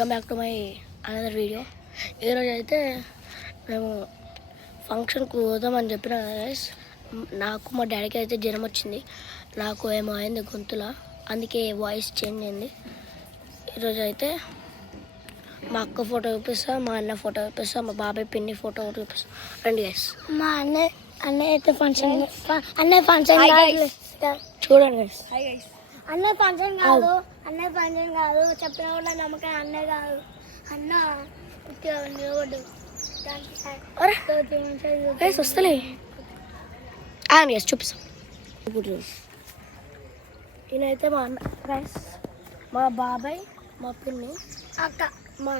Welcome back to my another video. ఈరోజు అయితే మేము ఫంక్షన్కు పోదామని చెప్పిన గైస్. నాకు మా డాడీకి అయితే జ్వరం వచ్చింది, నాకు ఏమో అయింది గొంతుల, అందుకే వాయిస్ చేంజ్ అయింది. ఈరోజు అయితే మా అక్క ఫోటో చూపిస్తా, మా అన్న ఫోటో చూపిస్తా, మా బాబాయ్ పిన్ని ఫోటో చూపిస్తా. రండి గైస్. మా అన్నయ్య అయితే ఫంక్షన్ చూడండి గైస్. అన్నయ్య ఫంక్షన్ కాదు చెప్పిన కూడా నమ్మకం. అన్నయ్య కాదు, అన్న నిలబడ్డు వస్తలే గైస్ చూపిస్తాం. ఇప్పుడు ఈయనైతే మా అన్న గైస్, మా బాబాయ్, మా పిన్ని, మా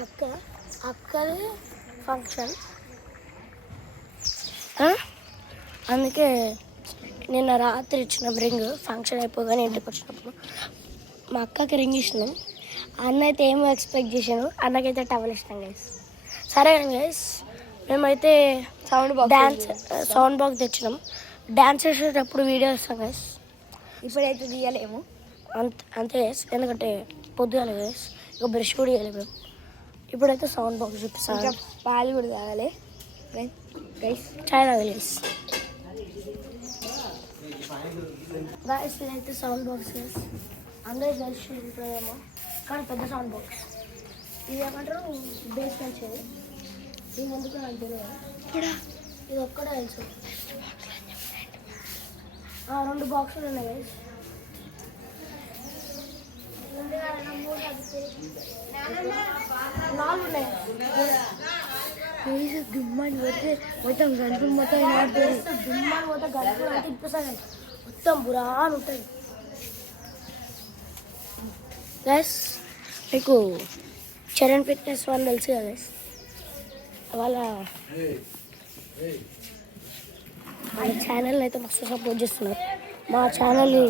అక్కది ఫంక్షన్. అందుకే నిన్న రాత్రి ఇచ్చిన రింగ్ ఫంక్షన్ అయిపోగానే ఇంటికి వచ్చినప్పుడు మా అక్కకి రింగ్ ఇచ్చినాం. అన్న అయితే ఏమో ఎక్స్పెక్ట్ చేశాను, అన్నకైతే టవల్ ఇచ్చినాం గైస్. సరే కానీ గైస్, మేమైతే సౌండ్ బాక్స్ తెచ్చినాం. డ్యాన్స్ చేసేటప్పుడు వీడియో ఇస్తాం గైస్. ఇప్పుడైతే తీయలేము అంతే గైస్, ఎందుకంటే పొద్దుగాలి గైస్, ఇక బ్రష్ కూడా చేయలేము మేము. ఇప్పుడైతే సౌండ్ బాక్స్ చూపిస్తాను. పాలు కూడా తాగాలి గైస్, చాయ్ తాగాలి గైస్. గైస్ ఇదైతే సౌండ్ బాక్స్ గైస్, అందరూ కలిసి ఉంటుందేమో కానీ పెద్ద సౌండ్ బాక్స్. ఇది ఏమంటారు బేస్ వచ్చేది. ఇది ఎందుకు నాకు తెలియదు, ఇది ఒక్కడే తెలుసు. 2 బాక్సులు ఉన్నాయి గైస్. నాలుగు ఉన్నాయి. దుమ్మాని పోతే మొత్తం గంటలు మొత్తం దుమ్మాని పోతే గంటలు అంటే ఇప్పిస్తాను, మొత్తం బురాన్ ఉంటుంది గైస్. మీకు చరణ్ ఫిట్నెస్ వాళ్ళు తెలుసు కదా గైస్, వాళ్ళ ఛానల్ని అయితే మస్తు సపోర్ట్ చేస్తున్నారు. మా ఛానల్ని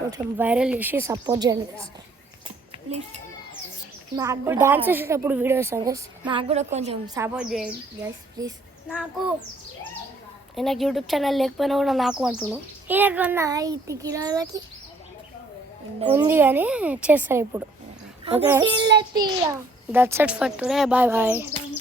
కొంచెం వైరల్ చేసి సపోర్ట్ చేయాలి గైస్ ప్లీజ్. నాకు కూడా డాన్స్ చేసేటప్పుడు వీడియో ఇస్తాను గైస్, నాకు కూడా కొంచెం సపోర్ట్ చేయండి గైస్ ప్లీజ్. నాకు యూట్యూబ్ ఛానల్ లేకపోయినా కూడా నాకు అంటున్నాను ఇలాగన్నా 5 కిలోలకి ఉంది కానీ చేస్తారు ఇప్పుడు. Okay, that's it for today. Bye bye.